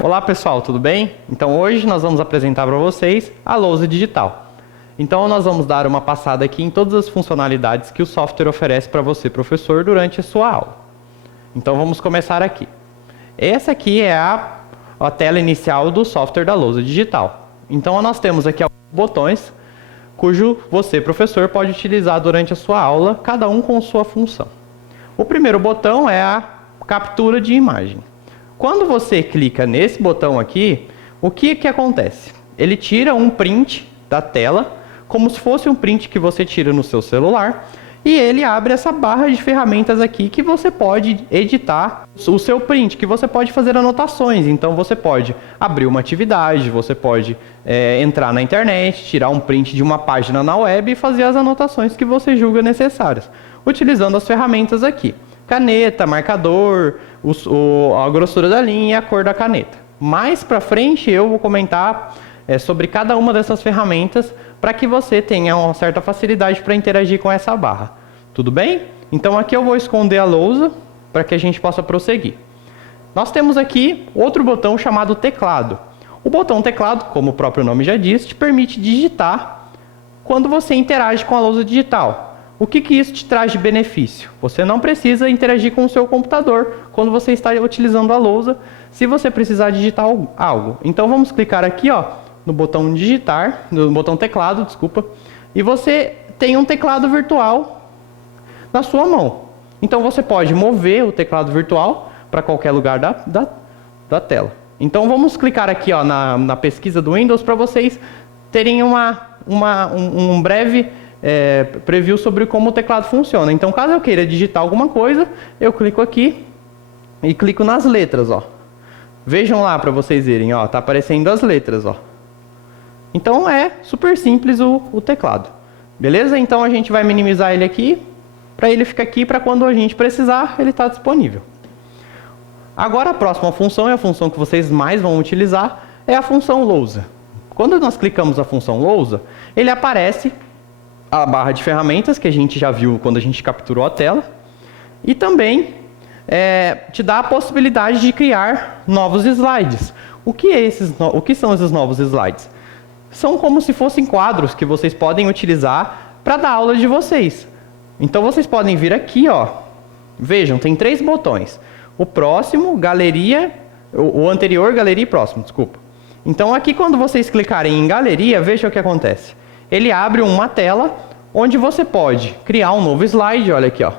Olá pessoal, tudo bem? Então hoje nós vamos apresentar para vocês a lousa digital. Então nós vamos dar uma passada aqui em todas as funcionalidades que o software oferece para você, professor, durante a sua aula. Então vamos começar aqui. Essa aqui é a tela inicial do software da lousa digital. Então nós temos aqui alguns botões, cujo você, professor, pode utilizar durante a sua aula, cada um com sua função. O primeiro botão é a captura de imagem. Quando você clica nesse botão aqui, o que acontece? Ele tira um print da tela, como se fosse um print que você tira no seu celular, e ele abre essa barra de ferramentas aqui que você pode editar o seu print, que você pode fazer anotações. Então você pode abrir uma atividade, você pode entrar na internet, tirar um print de uma página na web e fazer as anotações que você julga necessárias, utilizando as ferramentas aqui. Caneta, marcador, a grossura da linha e a cor da caneta. Mais para frente eu vou comentar sobre cada uma dessas ferramentas para que você tenha uma certa facilidade para interagir com essa barra. Tudo bem? Então aqui eu vou esconder a lousa para que a gente possa prosseguir. Nós temos aqui outro botão chamado teclado. O botão teclado, como o próprio nome já diz, te permite digitar quando você interage com a lousa digital. O que isso te traz de benefício? Você não precisa interagir com o seu computador quando você está utilizando a lousa, se você precisar digitar algo. Então vamos clicar aqui, ó, no botão digitar, no botão teclado, desculpa, e você tem um teclado virtual na sua mão. Então você pode mover o teclado virtual para qualquer lugar da tela. Então vamos clicar aqui, ó, na pesquisa do Windows para vocês terem um breve preview sobre como o teclado funciona. Então, caso eu queira digitar alguma coisa, eu clico aqui e clico nas letras, ó. Vejam lá para vocês verem, ó, tá aparecendo as letras, ó. Então é super simples o teclado. Beleza? Então a gente vai minimizar ele aqui, para ele ficar aqui para quando a gente precisar, ele está disponível. Agora a próxima função, é a função que vocês mais vão utilizar, é a função lousa. Quando nós clicamos na função lousa, ele aparece a barra de ferramentas que a gente já viu quando a gente capturou a tela, e também te dá a possibilidade de criar novos slides. O que são esses novos slides? São como se fossem quadros que vocês podem utilizar para dar aula de vocês. Então vocês podem vir aqui, ó. Vejam, tem 3 botões. O próximo, galeria, o anterior, galeria e próximo, desculpa. Então aqui quando vocês clicarem em galeria, veja o que acontece. Ele abre uma tela onde você pode criar um novo slide, olha aqui, ó.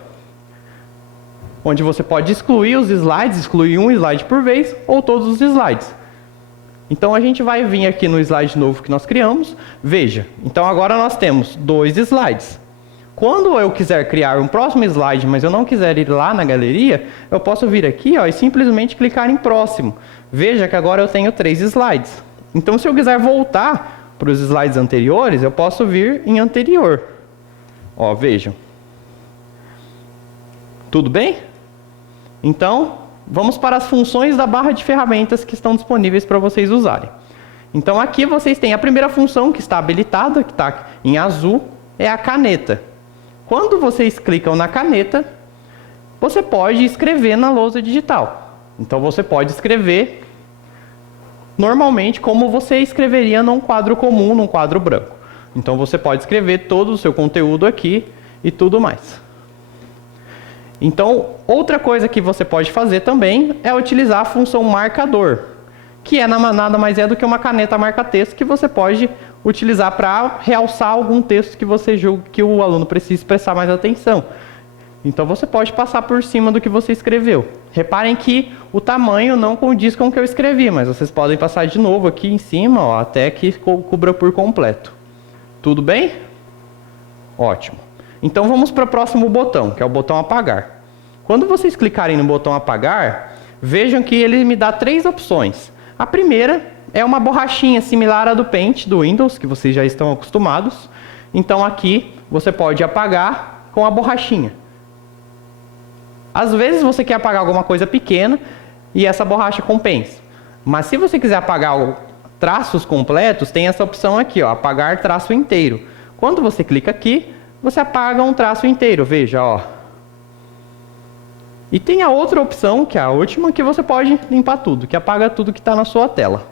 Onde você pode excluir os slides, excluir um slide por vez, ou todos os slides. Então a gente vai vir aqui no slide novo que nós criamos, veja. Então agora nós temos 2 slides. Quando eu quiser criar um próximo slide, mas eu não quiser ir lá na galeria, eu posso vir aqui, ó, e simplesmente clicar em próximo. Veja que agora eu tenho 3 slides. Então se eu quiser voltar para os slides anteriores, eu posso vir em anterior. Ó, vejam. Tudo bem? Então, vamos para as funções da barra de ferramentas que estão disponíveis para vocês usarem. Então aqui vocês têm a primeira função que está habilitada, que está em azul, é a caneta. Quando vocês clicam na caneta, você pode escrever na lousa digital. Então você pode escrever normalmente como você escreveria num quadro comum, num quadro branco. Então você pode escrever todo o seu conteúdo aqui e tudo mais. Então, outra coisa que você pode fazer também é utilizar a função marcador, que nada mais é do que uma caneta marca-texto que você pode utilizar para realçar algum texto que você julga que o aluno precisa prestar mais atenção. Então você pode passar por cima do que você escreveu. Reparem que o tamanho não condiz com o que eu escrevi, mas vocês podem passar de novo aqui em cima, ó, até que cubra por completo. Tudo bem? Ótimo. Então vamos para o próximo botão, que é o botão apagar. Quando vocês clicarem no botão apagar, vejam que ele me dá 3 opções. A primeira é uma borrachinha similar à do Paint do Windows, que vocês já estão acostumados. Então aqui você pode apagar com a borrachinha. Às vezes você quer apagar alguma coisa pequena e essa borracha compensa. Mas se você quiser apagar traços completos, tem essa opção aqui, ó, apagar traço inteiro. Quando você clica aqui, você apaga um traço inteiro, veja, ó. E tem a outra opção, que é a última, que você pode limpar tudo, que apaga tudo que está na sua tela.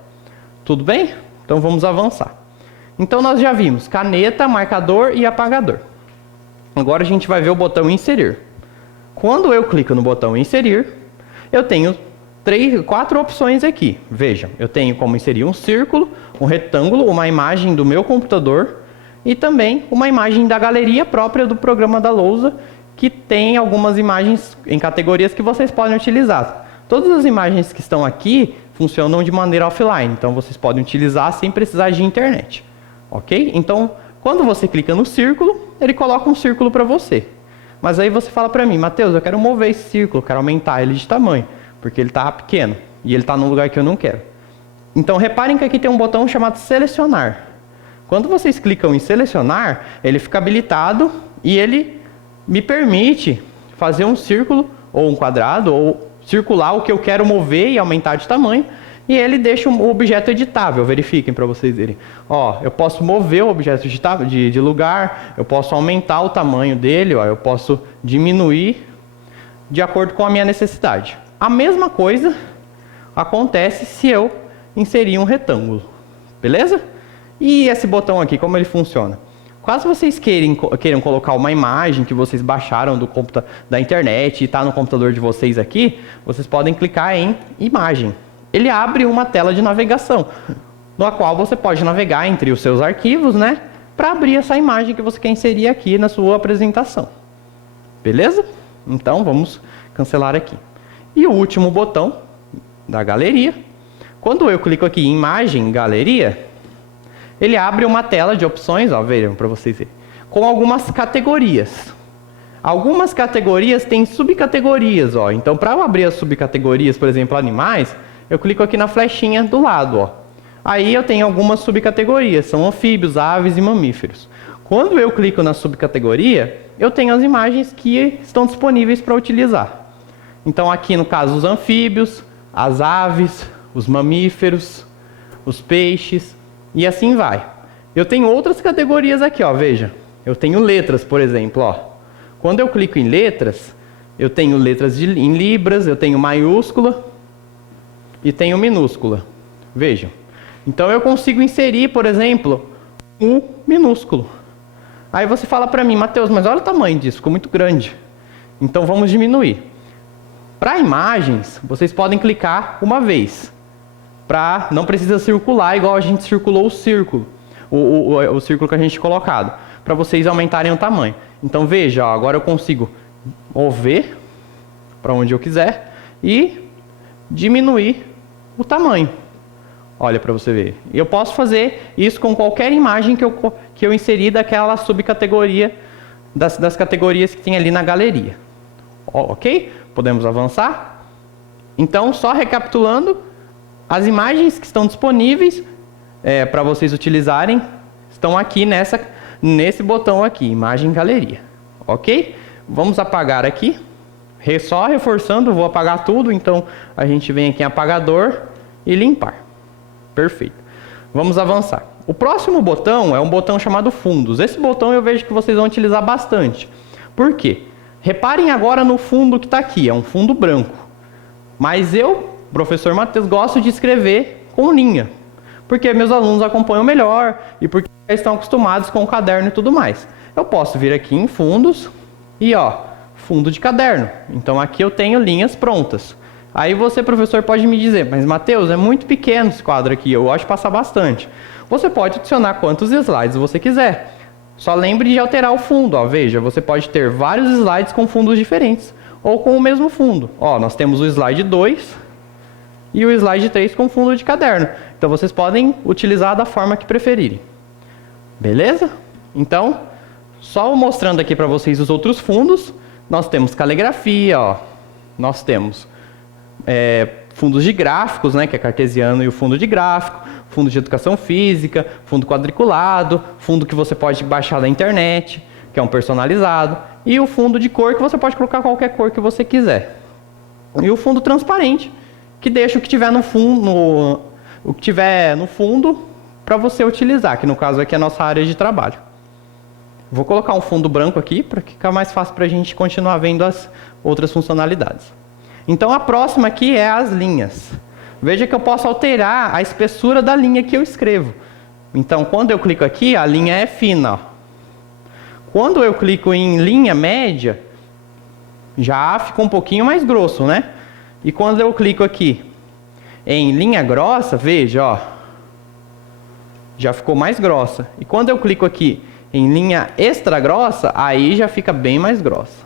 Tudo bem? Então vamos avançar. Então nós já vimos caneta, marcador e apagador. Agora a gente vai ver o botão inserir. Quando eu clico no botão inserir, eu tenho 4 opções aqui. Vejam, eu tenho como inserir um círculo, um retângulo, uma imagem do meu computador e também uma imagem da galeria própria do programa da Lousa, que tem algumas imagens em categorias que vocês podem utilizar. Todas as imagens que estão aqui funcionam de maneira offline, então vocês podem utilizar sem precisar de internet. Ok? Então, quando você clica no círculo, ele coloca um círculo para você. Mas aí você fala para mim, Matheus, eu quero mover esse círculo, eu quero aumentar ele de tamanho, porque ele está pequeno e ele está num lugar que eu não quero. Então reparem que aqui tem um botão chamado selecionar. Quando vocês clicam em selecionar, ele fica habilitado e ele me permite fazer um círculo ou um quadrado ou circular o que eu quero mover e aumentar de tamanho. E ele deixa o objeto editável, verifiquem para vocês verem. Ó, eu posso mover o objeto de lugar, eu posso aumentar o tamanho dele, ó, eu posso diminuir de acordo com a minha necessidade. A mesma coisa acontece se eu inserir um retângulo, beleza? E esse botão aqui, como ele funciona? Caso vocês queiram colocar uma imagem que vocês baixaram da internet e está no computador de vocês aqui, vocês podem clicar em imagem. Ele abre uma tela de navegação, na qual você pode navegar entre os seus arquivos, né? Para abrir essa imagem que você quer inserir aqui na sua apresentação. Beleza? Então vamos cancelar aqui. E o último botão da galeria. Quando eu clico aqui em imagem, galeria, ele abre uma tela de opções, ó, vejam para vocês verem, com algumas categorias. Algumas categorias têm subcategorias, ó. Então, para eu abrir as subcategorias, por exemplo, animais, eu clico aqui na flechinha do lado, ó. Aí eu tenho algumas subcategorias, são anfíbios, aves e mamíferos. Quando eu clico na subcategoria, eu tenho as imagens que estão disponíveis para utilizar. Então aqui no caso os anfíbios, as aves, os mamíferos, os peixes e assim vai. Eu tenho outras categorias aqui, ó, veja. Eu tenho letras, por exemplo, ó. Quando eu clico em letras, eu tenho letras em libras, eu tenho maiúscula e tenho minúscula. Vejam. Então eu consigo inserir, por exemplo, um minúsculo. Aí você fala para mim, Matheus, mas olha o tamanho disso, ficou muito grande. Então vamos diminuir. Para imagens, vocês podem clicar uma vez. Não precisa circular igual a gente circulou o círculo. O círculo que a gente colocado. Para vocês aumentarem o tamanho. Então veja, ó, agora eu consigo mover para onde eu quiser e diminuir o tamanho. Olha para você ver. Eu posso fazer isso com qualquer imagem que eu inseri daquela subcategoria, das categorias que tem ali na galeria. Ok? Podemos avançar? Então, só recapitulando, as imagens que estão disponíveis para vocês utilizarem estão aqui nesse botão aqui, imagem galeria. Ok? Vamos apagar aqui. Só reforçando, vou apagar tudo, então a gente vem aqui em apagador e limpar. Perfeito. Vamos avançar. O próximo botão é um botão chamado fundos. Esse botão eu vejo que vocês vão utilizar bastante. Por quê? Reparem agora no fundo que está aqui, é um fundo branco. Mas eu, professor Matheus, gosto de escrever com linha. Porque meus alunos acompanham melhor e porque estão acostumados com o caderno e tudo mais. Eu posso vir aqui em fundos e ó, fundo de caderno. Então aqui eu tenho linhas prontas. Aí você, professor, pode me dizer, mas Matheus, é muito pequeno esse quadro aqui, eu gosto de passar bastante. Você pode adicionar quantos slides você quiser. Só lembre de alterar o fundo, ó, veja, você pode ter vários slides com fundos diferentes, ou com o mesmo fundo. Ó, nós temos o slide 2 e o slide 3 com fundo de caderno. Então vocês podem utilizar da forma que preferirem. Beleza? Então, só mostrando aqui para vocês os outros fundos, nós temos caligrafia, ó, nós temos fundos de gráficos, né, que é cartesiano e o fundo de gráfico, fundo de educação física, fundo quadriculado, fundo que você pode baixar da internet, que é um personalizado, e o fundo de cor, que você pode colocar qualquer cor que você quiser. E o fundo transparente, que deixa o que tiver no fundo para você utilizar, que no caso aqui é a nossa área de trabalho. Vou colocar um fundo branco aqui para ficar mais fácil para a gente continuar vendo as outras funcionalidades. Então a próxima aqui é as linhas. Veja que eu posso alterar a espessura da linha que eu escrevo. Então quando eu clico aqui, a linha é fina. Ó. Quando eu clico em linha média, já ficou um pouquinho mais grosso, né? E quando eu clico aqui em linha grossa, veja, ó, já ficou mais grossa. E quando eu clico aqui em linha extra grossa, aí já fica bem mais grossa.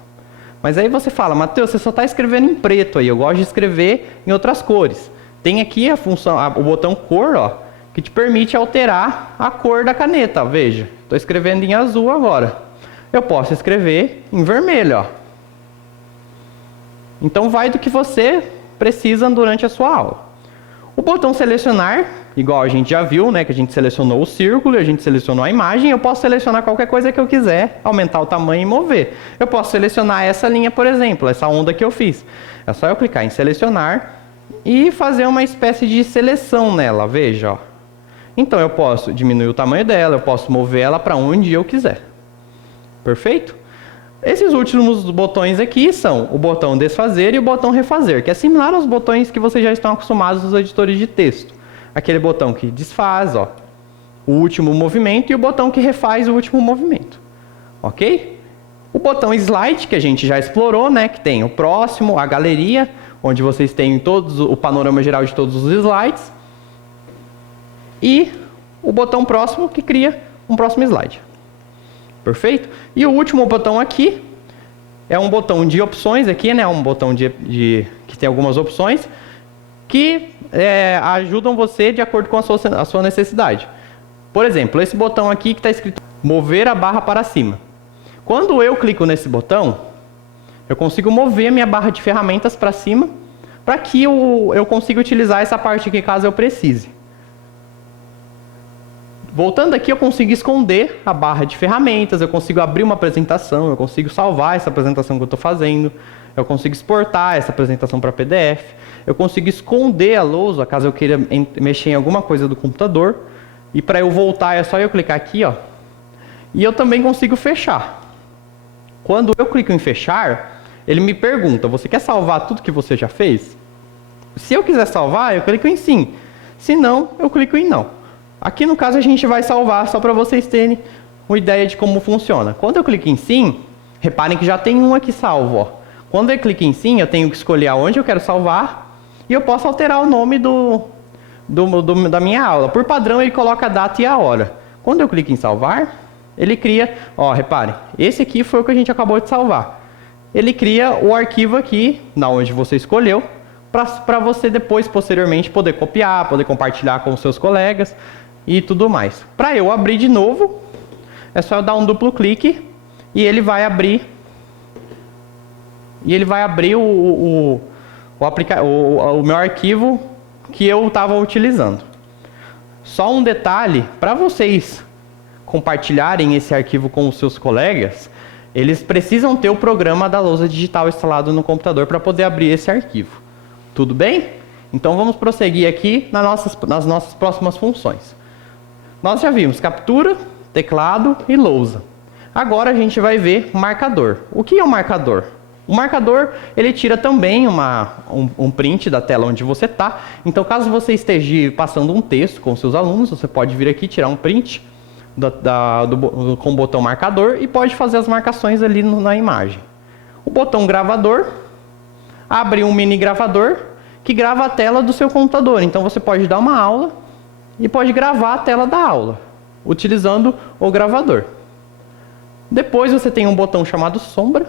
Mas aí você fala, Matheus, você só está escrevendo em preto aí, eu gosto de escrever em outras cores. Tem aqui a função, o botão cor, ó, que te permite alterar a cor da caneta, ó, veja. Estou escrevendo em azul agora. Eu posso escrever em vermelho, ó. Então vai do que você precisa durante a sua aula. O botão selecionar, igual a gente já viu, né, que a gente selecionou o círculo, a gente selecionou a imagem, eu posso selecionar qualquer coisa que eu quiser, aumentar o tamanho e mover. Eu posso selecionar essa linha, por exemplo, essa onda que eu fiz. É só eu clicar em selecionar e fazer uma espécie de seleção nela, veja, ó. Então eu posso diminuir o tamanho dela, eu posso mover ela para onde eu quiser. Perfeito? Esses últimos botões aqui são o botão desfazer e o botão refazer, que é similar aos botões que vocês já estão acostumados nos editores de texto. Aquele botão que desfaz, ó, o último movimento e o botão que refaz o último movimento. Ok? O botão slide, que a gente já explorou, né, que tem o próximo, a galeria, onde vocês têm o panorama geral de todos os slides. E o botão próximo, que cria um próximo slide. Perfeito? E o último botão aqui é um botão de opções aqui, né? Um botão que tem algumas opções que ajudam você de acordo com a sua necessidade. Por exemplo, esse botão aqui que está escrito mover a barra para cima. Quando eu clico nesse botão, eu consigo mover a minha barra de ferramentas para cima para que eu consiga utilizar essa parte aqui caso eu precise. Voltando aqui, eu consigo esconder a barra de ferramentas, eu consigo abrir uma apresentação, eu consigo salvar essa apresentação que eu estou fazendo, eu consigo exportar essa apresentação para PDF, eu consigo esconder a lousa, caso eu queira mexer em alguma coisa do computador, e para eu voltar é só eu clicar aqui, ó, e eu também consigo fechar. Quando eu clico em fechar, ele me pergunta, você quer salvar tudo que você já fez? Se eu quiser salvar, eu clico em sim, se não, eu clico em não. Aqui no caso a gente vai salvar só para vocês terem uma ideia de como funciona. Quando eu clico em sim, reparem que já tem um aqui salvo. Ó. Quando eu clico em sim, eu tenho que escolher aonde eu quero salvar e eu posso alterar o nome da minha aula. Por padrão ele coloca a data e a hora. Quando eu clico em salvar, ele cria, ó, reparem, esse aqui foi o que a gente acabou de salvar. Ele cria o arquivo aqui, na onde você escolheu, para você depois, posteriormente, poder copiar, poder compartilhar com os seus colegas e tudo mais. Para eu abrir de novo, é só eu dar um duplo clique e ele vai abrir o meu arquivo que eu estava utilizando. Só um detalhe, para vocês compartilharem esse arquivo com os seus colegas, eles precisam ter o programa da lousa digital instalado no computador para poder abrir esse arquivo. Tudo bem? Então vamos prosseguir aqui nas nossas próximas funções. Nós já vimos captura, teclado e lousa. Agora a gente vai ver marcador. O que é um marcador? O marcador, ele tira também um print da tela onde você está. Então, caso você esteja passando um texto com seus alunos, você pode vir aqui tirar um print com o botão marcador e pode fazer as marcações ali na imagem. O botão gravador abre um mini gravador que grava a tela do seu computador. Então, você pode dar uma aula e pode gravar a tela da aula, utilizando o gravador. Depois você tem um botão chamado sombra,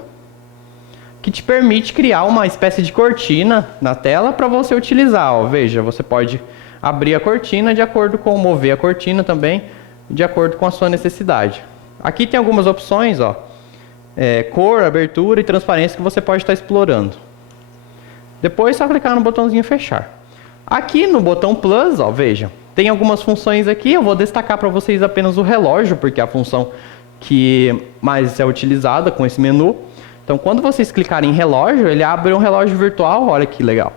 que te permite criar uma espécie de cortina na tela para você utilizar. Ó, veja, você pode abrir a cortina de acordo com mover a cortina também, de acordo com a sua necessidade. Aqui tem algumas opções, ó, cor, abertura e transparência que você pode estar explorando. Depois é só clicar no botãozinho fechar. Aqui no botão plus, ó, veja, tem algumas funções aqui, eu vou destacar para vocês apenas o relógio, porque é a função que mais é utilizada com esse menu. Então, quando vocês clicarem em relógio, ele abre um relógio virtual, olha que legal.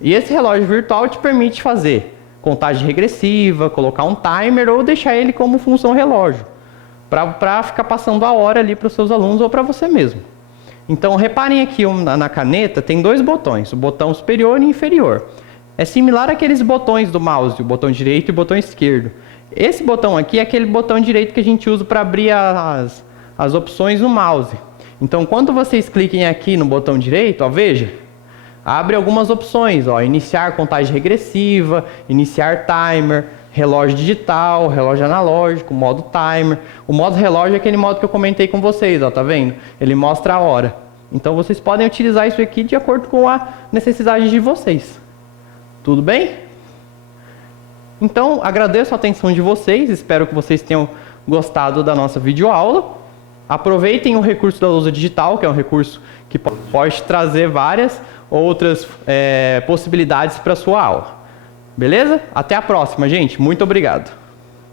E esse relógio virtual te permite fazer contagem regressiva, colocar um timer ou deixar ele como função relógio. para ficar passando a hora ali para os seus alunos ou para você mesmo. Então, reparem aqui na caneta, tem dois botões, o botão superior e inferior. É similar àqueles botões do mouse, o botão direito e o botão esquerdo. Esse botão aqui é aquele botão direito que a gente usa para abrir as opções no mouse. Então, quando vocês cliquem aqui no botão direito, ó, veja, abre algumas opções, ó, iniciar contagem regressiva, iniciar timer, relógio digital, relógio analógico, modo timer. O modo relógio é aquele modo que eu comentei com vocês, ó, tá vendo? Ele mostra a hora. Então, vocês podem utilizar isso aqui de acordo com a necessidade de vocês. Tudo bem? Então, agradeço a atenção de vocês, espero que vocês tenham gostado da nossa videoaula. Aproveitem o recurso da lousa digital, que é um recurso que pode trazer várias outras possibilidades para a sua aula. Beleza? Até a próxima, gente. Muito obrigado.